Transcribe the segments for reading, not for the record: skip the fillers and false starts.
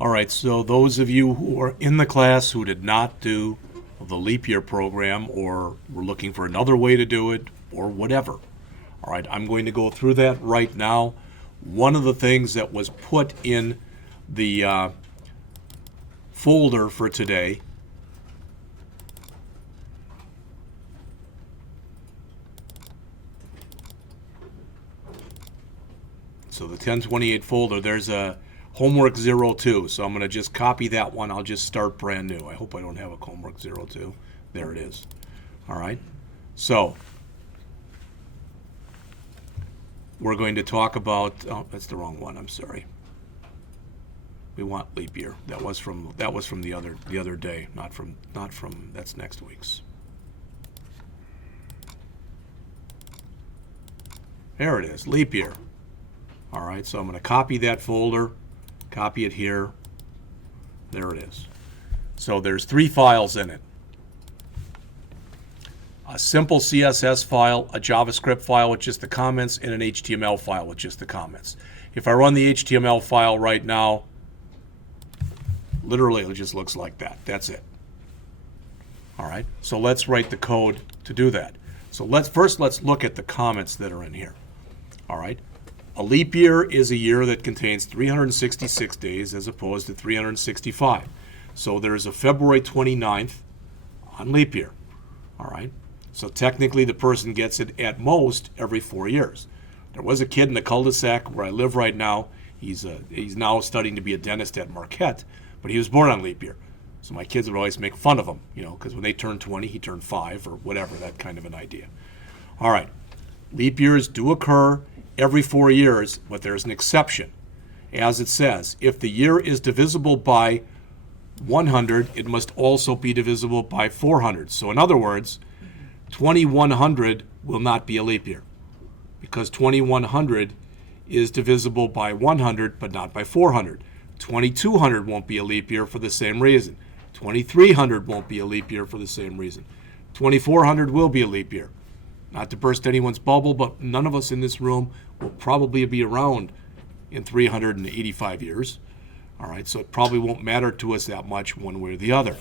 All right, so those of you who are in the class who did not do the leap year program or were looking for another way to do it or whatever, all right, I'm going to go through that right now. One of the things that was put in the folder for today so the 1028 folder, there's a homework 02, so I'm going to just copy that one. I'll just start brand new. I hope I don't have a homework 02. There it is. All right, so we're going to talk about, oh, that's the wrong one, I'm sorry. We want leap year. That was from the other day, not from that's next week's. There it is, leap year. All right, so I'm going to copy that folder, copy it here. There it is. So there's 3 files in it. A simple CSS file, a JavaScript file with just the comments, and an HTML file with just the comments. If I run the HTML file right now, literally it just looks like that. That's it. All right, so let's write the code to do that. So let's look at the comments that are in here. All right, a leap year is a year that contains 366 days as opposed to 365. So there's a February 29th on leap year. All right, so technically the person gets it at most every 4 years. There was a kid in the cul-de-sac where I live right now. He's now studying to be a dentist at Marquette, but he was born on leap year. So my kids would always make fun of him, because when they turned 20, he turned 5 or whatever, that kind of an idea. All right, leap years do occur every 4 years, but there's an exception. As it says, if the year is divisible by 100, it must also be divisible by 400. So in other words, 2100 will not be a leap year because 2100 is divisible by 100 but not by 400. 2200 won't be a leap year for the same reason. 2300 won't be a leap year for the same reason. 2400 will be a leap year. Not to burst anyone's bubble, but none of us in this room will probably be around in 385 years. All right, so it probably won't matter to us that much one way or the other.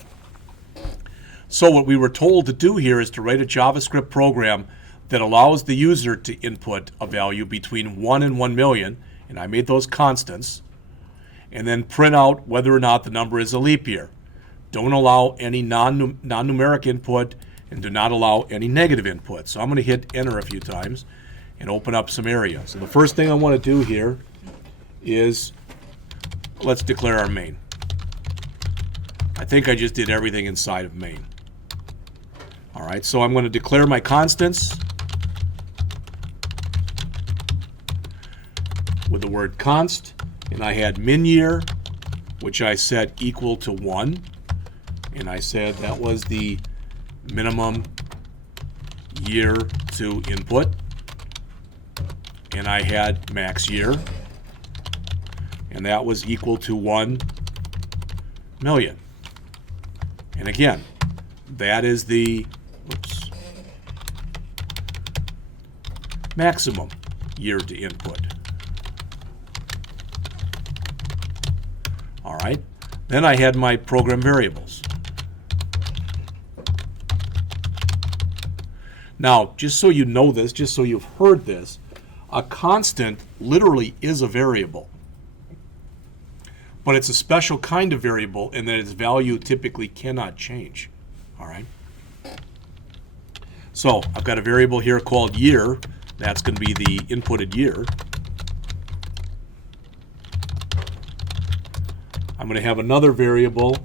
So what we were told to do here is to write a JavaScript program that allows the user to input a value between 1 and 1 million, and I made those constants, and then print out whether or not the number is a leap year. Don't allow any non-numeric input, and do not allow any negative input. So I'm going to hit enter a few times and open up some area. So the first thing I want to do here is let's declare our main. I think I just did everything inside of main. All right, so I'm going to declare my constants with the word const, and I had min year, which I set equal to 1, and I said that was the minimum year to input, and I had max year, and that was equal to 1 million. And again, that is the maximum year to input. All right, then I had my program variables. Now, just so you know this, just so you've heard this, a constant literally is a variable. But it's a special kind of variable in that its value typically cannot change. All right? So I've got a variable here called year. That's going to be the inputted year. I'm going to have another variable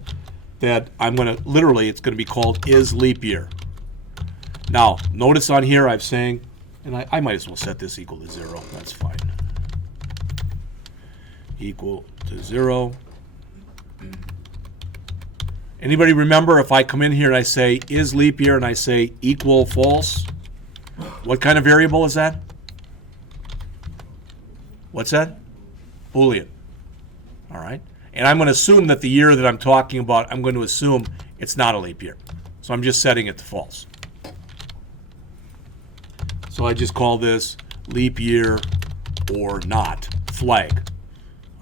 that I'm going to, literally, it's going to be called is leap year. Now, notice on here I'm saying, and I might as well set this equal to 0. That's fine. Equal to 0. Anybody remember if I come in here and I say is leap year and I say equal false, what kind of variable is that? What's that? Boolean. All right. And I'm going to assume that the year that I'm talking about, I'm going to assume it's not a leap year. So I'm just setting it to false. So I just call this leap year or not flag.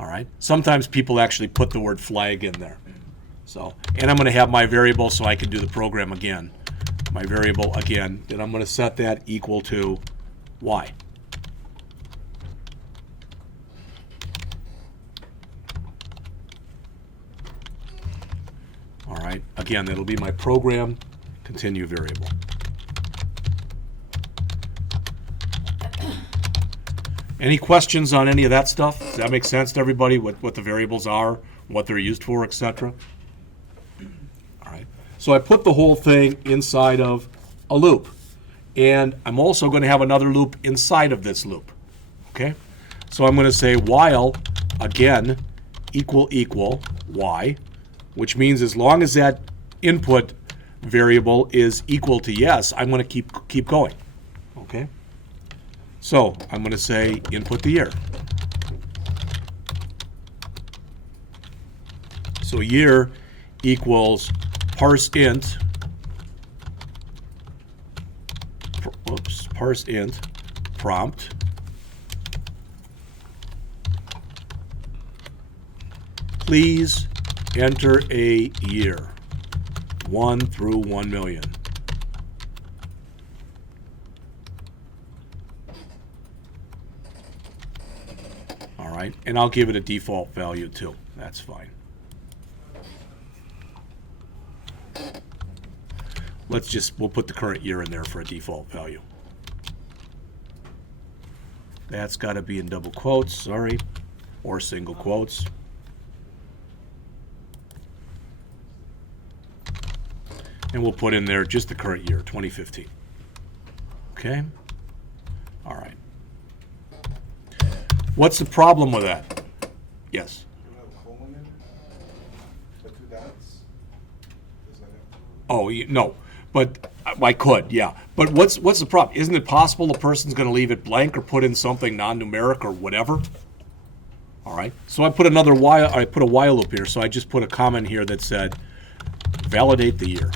All right. Sometimes people actually put the word flag in there. So, and I'm going to have my variable so I can do the program again. My variable again, then I'm going to set that equal to y. All right. Again, that'll be my program continue variable. Any questions on any of that stuff? Does that make sense to everybody? What the variables are, what they're used for, etc.? All right. So I put the whole thing inside of a loop. And I'm also going to have another loop inside of this loop. Okay? So I'm going to say while, again, equal y, which means as long as that input variable is equal to yes, I'm going to keep going. Okay? So I'm going to say input the year. So year equals parse int, parse int prompt please enter a year 1 through 1 million. All right, and I'll give it a default value too. That's fine. We'll put the current year in there for a default value. That's got to be in double quotes, sorry, or single quotes. And we'll put in there just the current year, 2015. Okay? All right. What's the problem with that? Yes? You have a colon in it? The 2 dots? Does that have to? Oh, no. But I could, yeah. But what's the problem? Isn't it possible the person's going to leave it blank or put in something non-numeric or whatever? All right. So I put another while. I put a while loop here. So I just put a comment here that said, validate the year.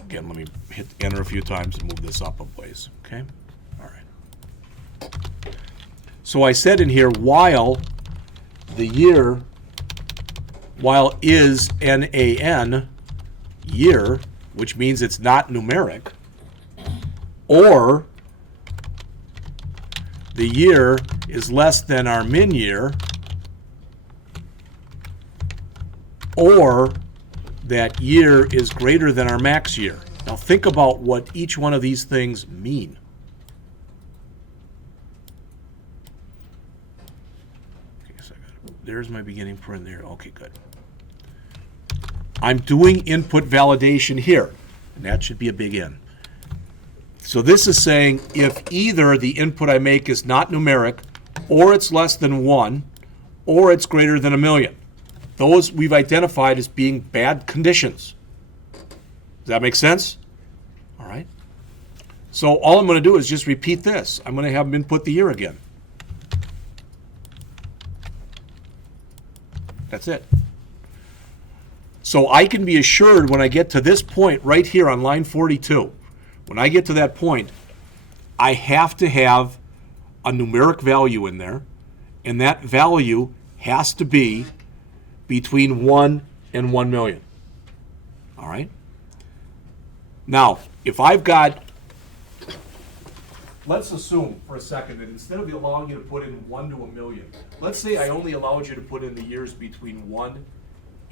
Again, let me hit enter a few times and move this up a ways. Okay. All right. So I said in here, while the year, while is NaN, year, which means it's not numeric, or the year is less than our min year, or that year is greater than our max year. Now think about what each one of these things mean. Okay, so there's my beginning point there. Okay, good. I'm doing input validation here, and that should be a big N. So this is saying if either the input I make is not numeric, or it's less than 1, or it's greater than 1 million. Those we've identified as being bad conditions. Does that make sense? All right. So all I'm going to do is just repeat this. I'm going to have them input the year again. That's it. So I can be assured when I get to this point right here on line 42, when I get to that point, I have to have a numeric value in there, and that value has to be between 1 and 1 million. All right? Now, if I've got, let's assume for a second that instead of allowing you to put in 1 to 1 million, let's say I only allowed you to put in the years between 1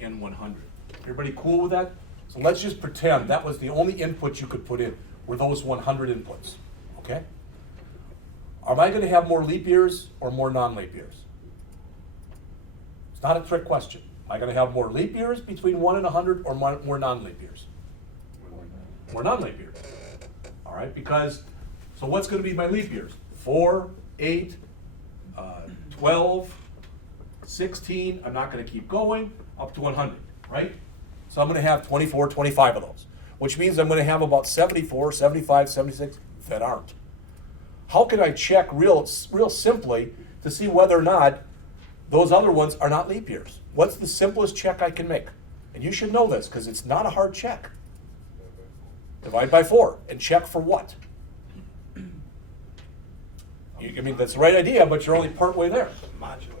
and 100. Everybody cool with that? So let's just pretend that was the only input you could put in, were those 100 inputs, okay? Am I going to have more leap years or more non-leap years? It's not a trick question. Am I going to have more leap years between 1 and 100 or more non-leap years? More non-leap years. All right, because, so what's going to be my leap years? 4, 8, 12, 16, I'm not going to keep going, up to 100, right? So I'm going to have 24, 25 of those, which means I'm going to have about 74, 75, 76 that aren't. How can I check real simply to see whether or not those other ones are not leap years? What's the simplest check I can make? And you should know this because it's not a hard check. Divide by 4 and check for what? I mean, that's the right idea, but you're only partway there. Modular.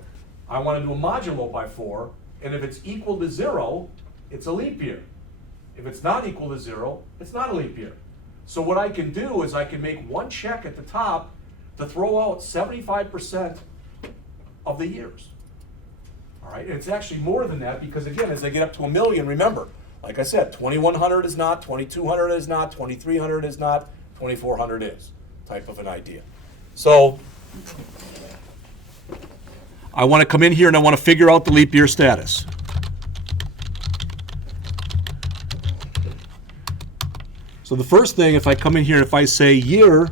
I want to do a modulo by 4, and if it's equal to 0, it's a leap year. If it's not equal to 0, it's not a leap year. So what I can do is I can make one check at the top to throw out 75% of the years. All right, and it's actually more than that because, again, as I get up to 1 million, remember, like I said, 2100 is not, 2200 is not, 2300 is not, 2400 is, type of an idea. So I want to come in here and I want to figure out the leap year status. So the first thing, if I come in here, if I say year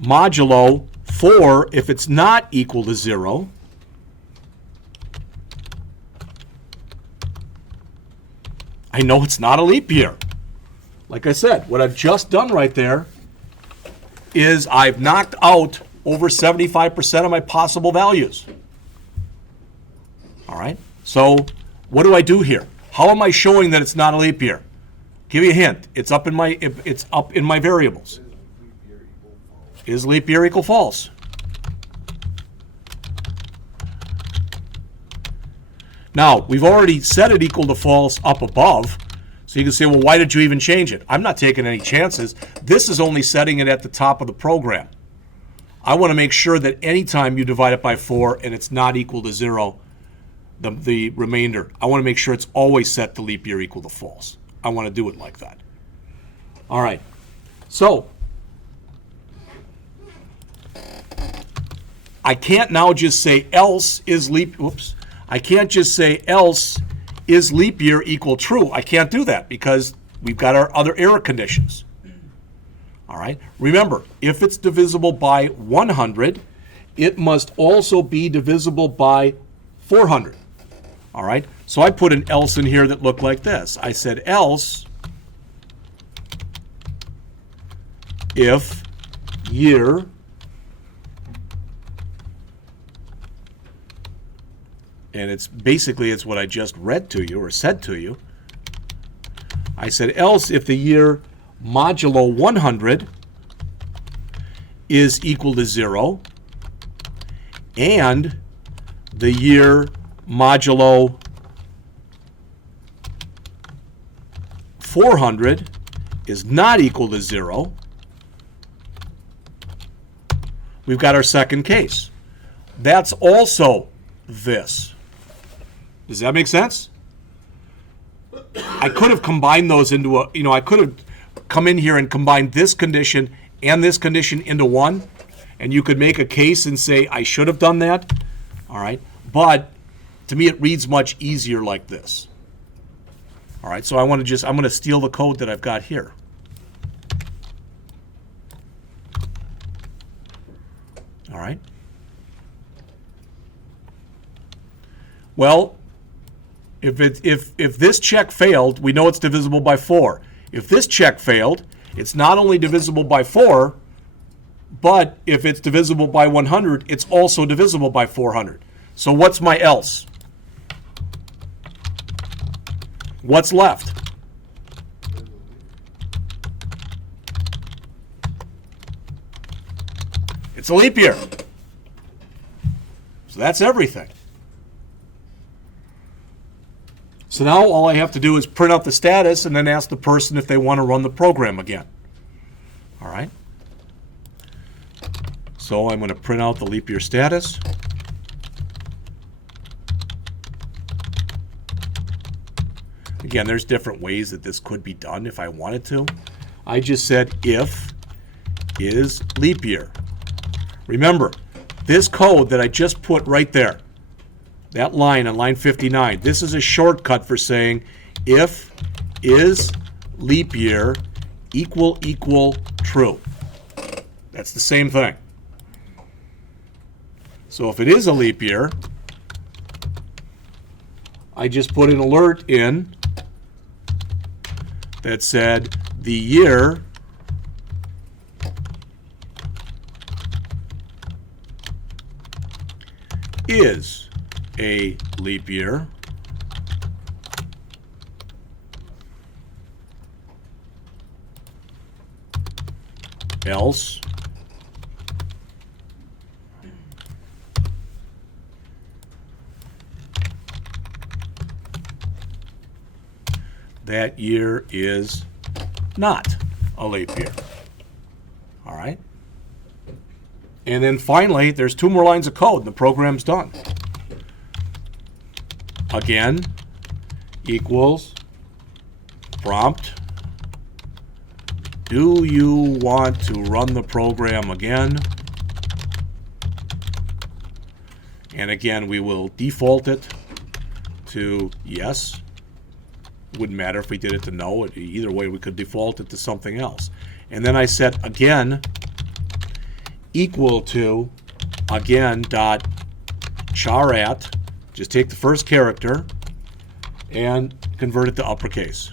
modulo 4, if it's not equal to 0, I know it's not a leap year. Like I said, what I've just done right there is I've knocked out over 75% of my possible values. All right, so what do I do here? How am I showing that it's not a leap year? Give you a hint. It's up in my variables. Is leap year equal false? Now, we've already set it equal to false up above, so you can say, well, why did you even change it? I'm not taking any chances. This is only setting it at the top of the program. I want to make sure that anytime you divide it by 4 and it's not equal to 0, the remainder, I want to make sure it's always set to leap year equal to false. I want to do it like that. All right. So I can't now just say else is leap, whoops. I can't just say else is leap year equal true. I can't do that because we've got our other error conditions. All right. Remember, if it's divisible by 100, it must also be divisible by 400. All right. So I put an else in here that looked like this. I said else if year and it's what I just read to you or said to you. I said else if the year modulo 100 is equal to 0 and the year modulo 400 is not equal to 0, we've got our second case. That's also this. Does that make sense? I could have combined those into I could have come in here and combined this condition and this condition into one, and you could make a case and say, I should have done that. All right. But to me, it reads much easier like this. All right. So I'm going to steal the code that I've got here. All right. Well, if this check failed, we know it's divisible by 4. If this check failed, it's not only divisible by 4, but if it's divisible by 100, it's also divisible by 400. So what's my else? What's left? It's a leap year. So that's everything. So now all I have to do is print out the status and then ask the person if they want to run the program again. All right. So I'm going to print out the leap year status. Again, there's different ways that this could be done if I wanted to. I just said if is leap year. Remember, this code that I just put right there, that line on line 59, this is a shortcut for saying if is leap year equal true. That's the same thing. So if it is a leap year, I just put an alert in that said the year is a leap year. Else that year is not a leap year. All right? And then finally, there's 2 more lines of code and the program's done. Again, equals prompt. Do you want to run the program again? And again, we will default it to yes. Wouldn't matter if we did it to no. Either way, we could default it to something else. And then I set again equal to again dot charat. Just take the first character and convert it to uppercase.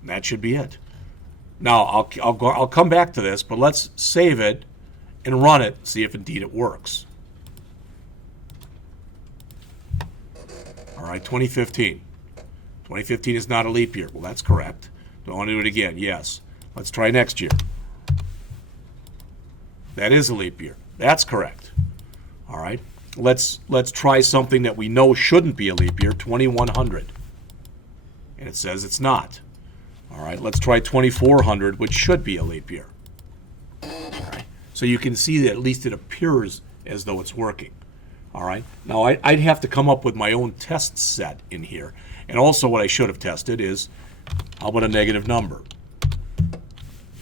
And that should be it. Now I'll come back to this, but let's save it and run it, see if indeed it works. All right, 2015. 2015 is not a leap year. Well, that's correct. Do I want to do it again? Yes. Let's try next year. That is a leap year. That's correct. All right. Let's try something that we know shouldn't be a leap year, 2100. And it says it's not. All right, let's try 2400, which should be a leap year. All right. So you can see that at least it appears as though it's working. All right. Now, I'd have to come up with my own test set in here. And also what I should have tested is, how about a negative number?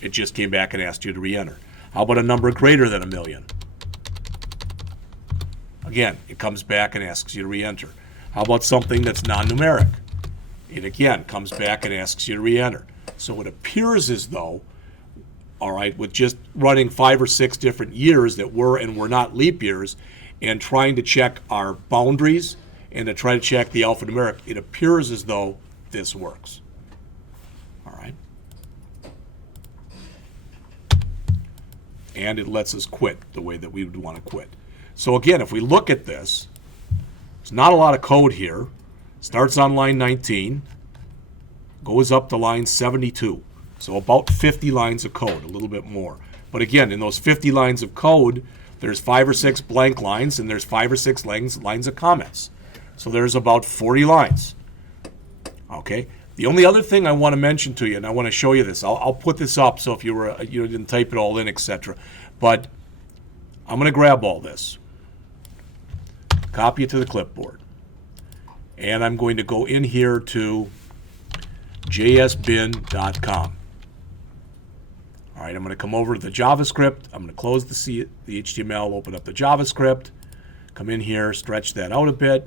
It just came back and asked you to re-enter. How about a number greater than 1,000,000? Again, it comes back and asks you to re-enter. How about something that's non-numeric? It again comes back and asks you to re-enter. So it appears as though, all right, with just running 5 or 6 different years that were and were not leap years and trying to check our boundaries and to try to check the alphanumeric, it appears as though this works. All right. And it lets us quit the way that we would want to quit. So again, if we look at this, there's not a lot of code here. Starts on line 19, goes up to line 72. So about 50 lines of code, a little bit more. But again, in those 50 lines of code, there's 5 or 6 blank lines, and there's 5 or 6 lines of comments. So there's about 40 lines. Okay. The only other thing I want to mention to you, and I want to show you this, I'll put this up so if you didn't type it all in, etc. But I'm going to grab all this, copy it to the clipboard, and I'm going to go in here to jsbin.com. All right, I'm going to come over to the JavaScript. I'm going to close the HTML, open up the JavaScript, come in here, stretch that out a bit,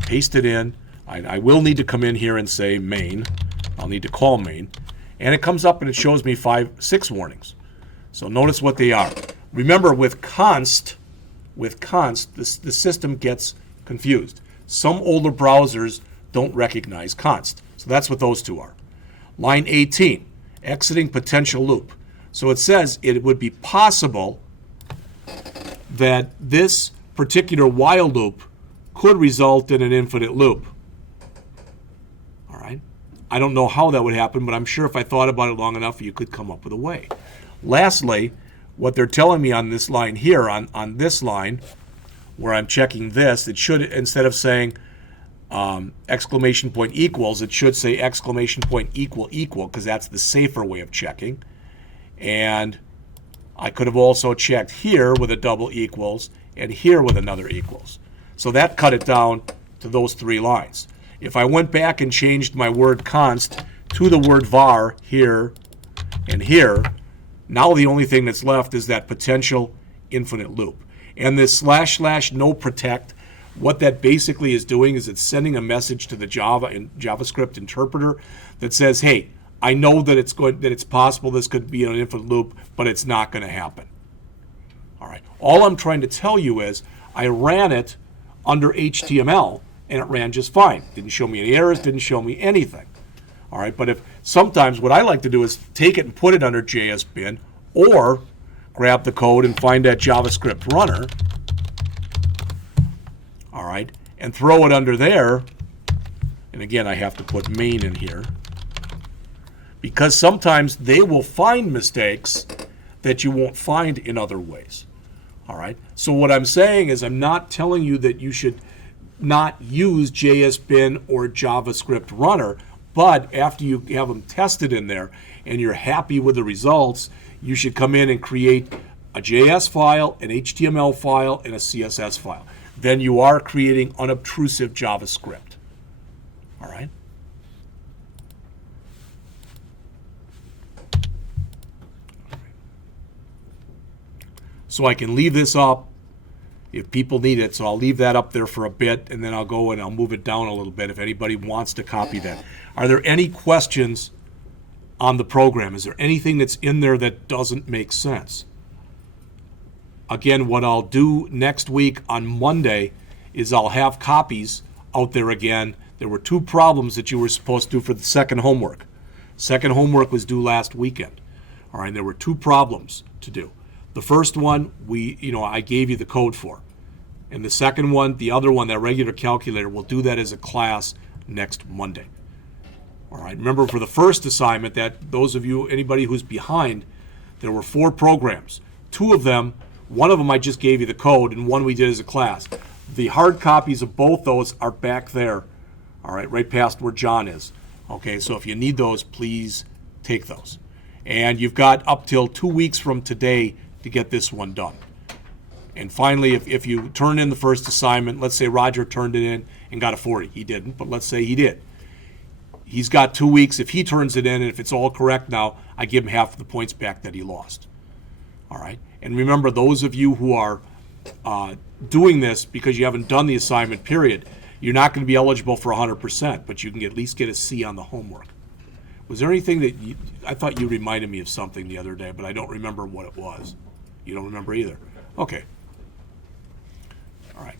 paste it in. I will need to come in here and say main. I'll need to call main. And it comes up and it shows me 6 warnings. So notice what they are. Remember, with const, the system gets confused. Some older browsers don't recognize const. So that's what those 2 are. Line 18, exiting potential loop. So it says it would be possible that this particular while loop could result in an infinite loop. All right. I don't know how that would happen, but I'm sure if I thought about it long enough, you could come up with a way. Lastly, what they're telling me on this line here, on this line, where I'm checking this, it should, instead of saying exclamation point equals, it should say exclamation point equal, because that's the safer way of checking. And I could have also checked here with a double equals and here with another equals. So that cut it down to those 3 lines. If I went back and changed my word const to the word var here and here, now the only thing that's left is that potential infinite loop. And this / no protect, what that basically is doing is it's sending a message to the JavaScript interpreter that says, hey, I know that it's possible this could be an infinite loop, but it's not going to happen. All right. All I'm trying to tell you is I ran it under HTML and it ran just fine. Didn't show me any errors, didn't show me anything. All right. But sometimes what I like to do is take it and put it under JSBin, or grab the code and find that JavaScript runner, all right, and throw it under there. And again, I have to put main in here, because sometimes they will find mistakes that you won't find in other ways. All right. So what I'm saying is I'm not telling you that you should not use JSBin or JavaScript Runner, but after you have them tested in there and you're happy with the results, you should come in and create a JS file, an HTML file, and a CSS file. Then you are creating unobtrusive JavaScript. All right? So I can leave this up if people need it. So I'll leave that up there for a bit, and then I'll go and I'll move it down a little bit if anybody wants to copy that. Are there any questions on the program? Is there anything that's in there that doesn't make sense? Again, what I'll do next week on Monday is I'll have copies out there again. There were 2 problems that you were supposed to do for the second homework. Second homework was due last weekend. All right, there were 2 problems to do. The first one, I gave you the code for. And the second one, the other one, that regular calculator, we'll do that as a class next Monday. All right, remember for the first assignment, that those of you, anybody who's behind, there were 4 programs. 2 of them, one of them I just gave you the code, and one we did as a class. The hard copies of both those are back there, all right, right past where John is. Okay, so if you need those, please take those. And you've got up till 2 weeks from today to get this one done. And finally, if you turn in the first assignment, let's say Roger turned it in and got a 40. He didn't, but let's say he did. He's got 2 weeks. If he turns it in, and if it's all correct now, I give him half of the points back that he lost. All right? And remember, those of you who are doing this because you haven't done the assignment period, you're not going to be eligible for 100%, but you can at least get a C on the homework. Was there anything that I thought you reminded me of something the other day, but I don't remember what it was. You don't remember either? Okay. All right.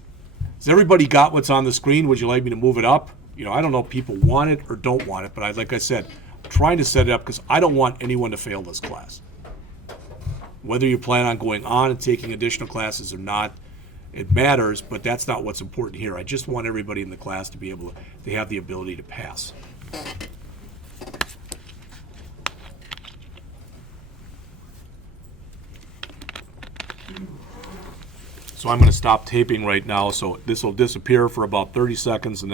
Has everybody got what's on the screen? Would you like me to move it up? I don't know if people want it or don't want it, but like I said, I'm trying to set it up because I don't want anyone to fail this class. Whether you plan on going on and taking additional classes or not, it matters, but that's not what's important here. I just want everybody in the class to be able to have the ability to pass. So I'm going to stop taping right now, so this will disappear for about 30 seconds, and